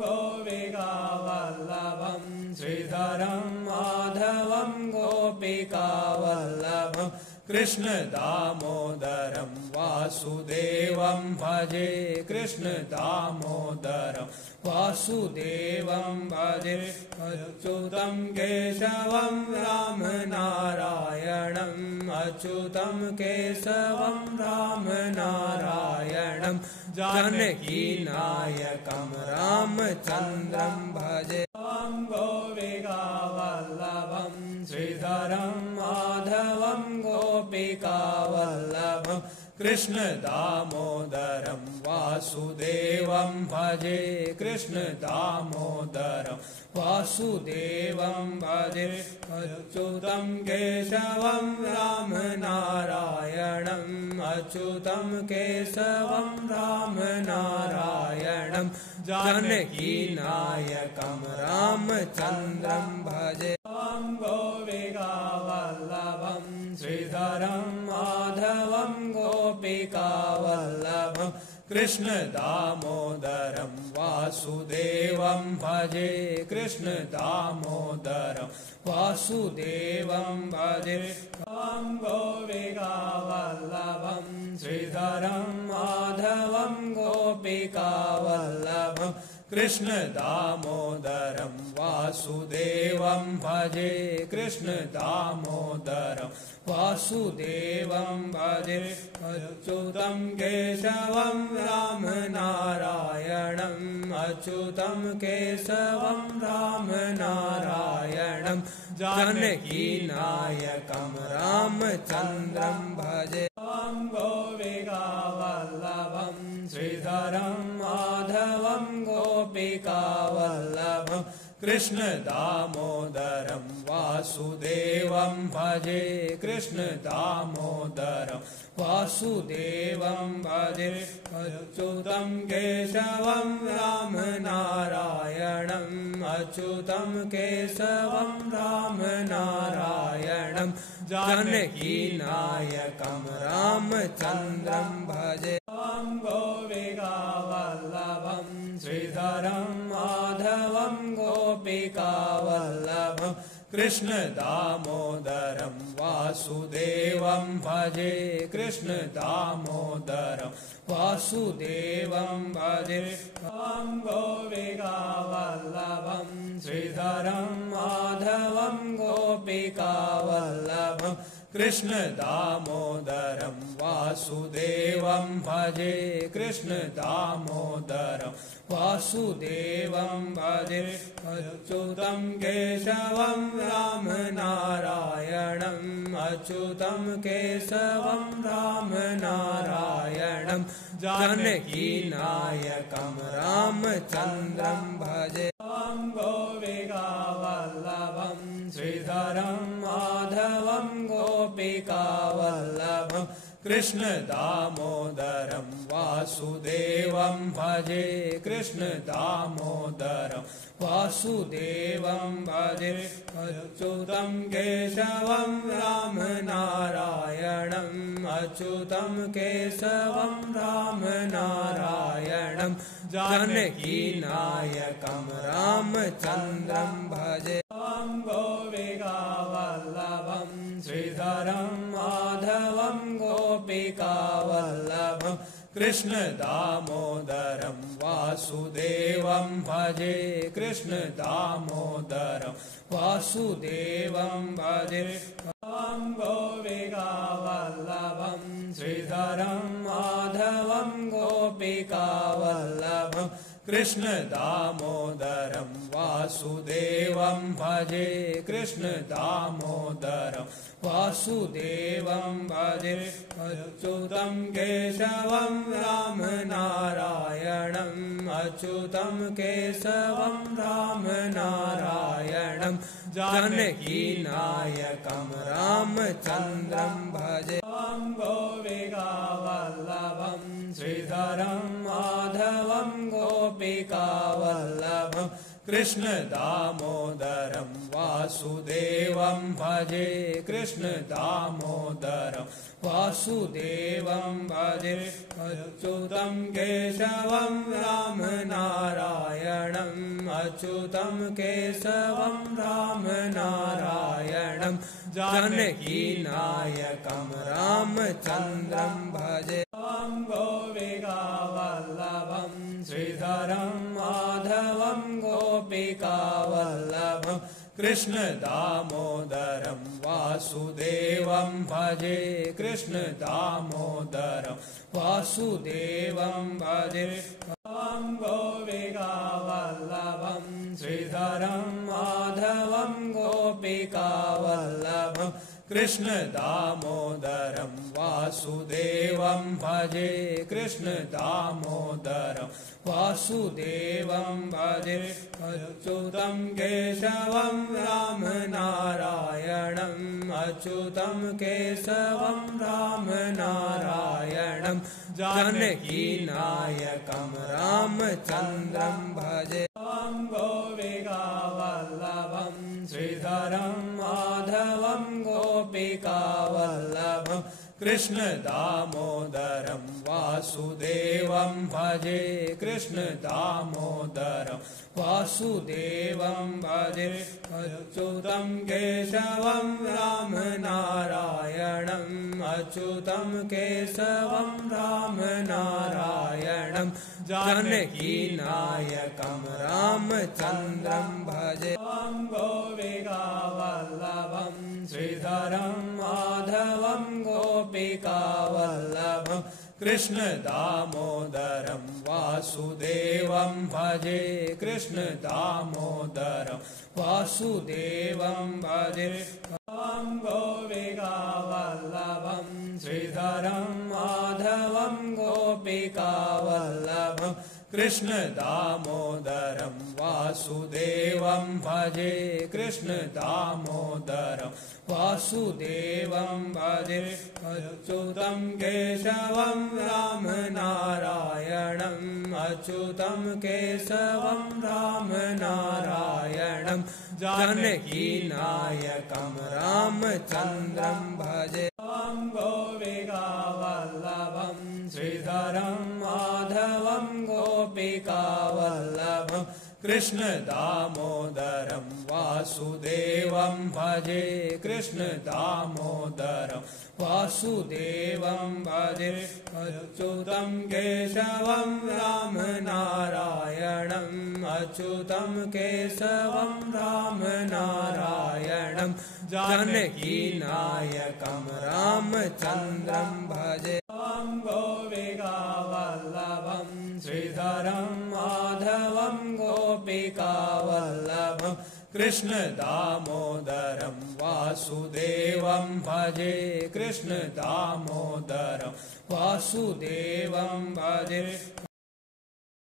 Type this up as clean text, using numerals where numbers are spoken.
गोपिकावल्लभं श्रीधरं माधवं गोपिकावल्लभं कृष्ण दामोदरं वासुदेवं भजे कृष्ण दामोदरं वासुदेवं भजे अच्युतं केशवं राम नारायणम् अच्युतं केशवं राम नारायणं जानकी नायकं रामचन्द्रं भजे गोपिकावल्लभं श्रीधरं माधवं गोपिकावल्लभं कृष्ण दामोदरं वासुदेवं भजे कृष्ण दामोदरं वासुदेवं भजे अच्युतं केशवं राम नारायणम् अच्युतं केशवं राम नारायणं जानकी नायकं रामचन्द्रं भजे गोपिकावल्लभं श्रीधरं माधवं गोपिकावल्लभं कृष्ण दामोदरं वासुदेवं भजे कृष्ण दामोदरं वासुदेवं भजे गोपिकावल्लभं श्रीधरं माधवं गोपिकावल्लभं कृष्ण दामोदरं वासुदेवं भजे कृष्ण दामोदरं वासुदेवं भजे अच्युतं केशवं राम नारायणम् अच्युतं केशवं राम नारायणं जानकी नायकं रामचन्द्रं भजे गोपिकावल्लभं श्रीधरं माधवं गोपिकावल्लभं कृष्ण दामोदरं वासुदेवं भजे कृष्ण दामोदरं वासुदेवं भजे अच्युतं केशवं राम नारायणम् अच्युतं केशवं राम नारायणं जानकी नायकं रामचन्द्रं भजे गोपिकावल्लभं श्रीधरं माधवं गोपिकावल्लभं कृष्ण दामोदरं वासुदेवं भजे कृष्ण दामोदरं वासुदेवं भजे गोपिकावल्लभं श्रीधरं माधवं गोपिकावल्लभं कृष्ण दामोदरं वासुदेवं भजे कृष्ण दामोदरं वासुदेवं भजे अच्युतं केशवं राम नारायणम् अच्युतं केशवं राम नारायणं जानकी नायकं रामचन्द्रं भजे गोपिकावल्लभं श्रीधरं माधवं गोपिकावल्लभं कृष्ण दामोदरं वासुदेवं भजे कृष्ण दामोदरं वासुदेवं भजे अच्युतं केशवं राम नारायणम् अच्युतं केशवं राम नारायणं जानकी नायकं रामचन्द्रं भजे गोपिकावल्लभं श्रीधरं माधवं गोपिकावल्लभं कृष्ण दामोदरं वासुदेवं भजे कृष्ण दामोदरं वासुदेवं भजे गोपिकावल्लभं श्रीधरं माधवं गोपिकावल्लभं कृष्ण दामोदरं वासुदेवं भजे कृष्ण दामोदरं वासुदेवं भजे अच्युतं केशवं राम नारायणम् अच्युतं केशवं राम नारायणं जानकी नायकं रामचन्द्रं भजे गोपिकावल्लभं श्रीधरं माधवं गोपिकावल्लभं कृष्ण दामोदरं वासुदेवं भजे कृष्ण दामोदरं वासुदेवं भजे अच्युतं केशवं राम नारायण अच्युतं केशवं रामनारायणं जानकीनायकं रामचन्द्रं भजे गोपिकावल्लभं श्रीधरं माधवं गोपिकावल्लभं कृष्ण दामोदरं वासुदेवं भजे कृष्ण दामोदरं वासुदेवं भजे गोपिकावल्लभं श्रीधरं माधवं गोपिकावल्लभं कृष्ण दामोदरं वासुदेवं भजे कृष्ण दामोदरं वासुदेवं भजे अच्युतं केशवं रामनारायणम् अच्युतं केशवं रामनारायणं जानकीनायकं रामचन्द्रं भजे गोपिकावल्लभं श्रीधरं माधवं गोपिकावल्लभं कृष्ण दामोदरं वासुदेवं भजे कृष्ण दामोदरं वासुदेवं भजे अच्युतं केशवं रामनारायणम् अच्युतं केशवं रामनारायणं जानकीनायकं रामचन्द्रं भजे गोपिकावल्लभं श्रीधरं माधवं गोपिकावल्लभं कृष्ण दामोदरं वासुदेवं भजे कृष्ण दामोदरं वासुदेवं भजे गोपिकावल्लभं श्रीधरं माधवं गोपिकावल्लभं कृष्ण दामोदरं वासुदेवं भजे कृष्ण दामोदरं वासुदेवं भजे अच्युतं केशवं रामनारायणम् अच्युतं केशवं रामनारायणं जानकीनायकं रामचन्द्रं भजे गोपिकावल्लभं श्रीधरं माधवं गोपिकावल्लभं कृष्ण दामोदरं वासुदेवं भजे कृष्ण दामोदरं वासुदेवं भजे अच्युतं केशवं रामनारायणम् अच्युतं केशवं रामनारायणं जानकीनायकं रामचन्द्रं भजे गोपिकावल्लभं श्रीधरं माधवं गोपिकावल्लभं कृष्ण दामोदरं वासुदेवं भजे कृष्ण दामोदरं वासुदेवं भजे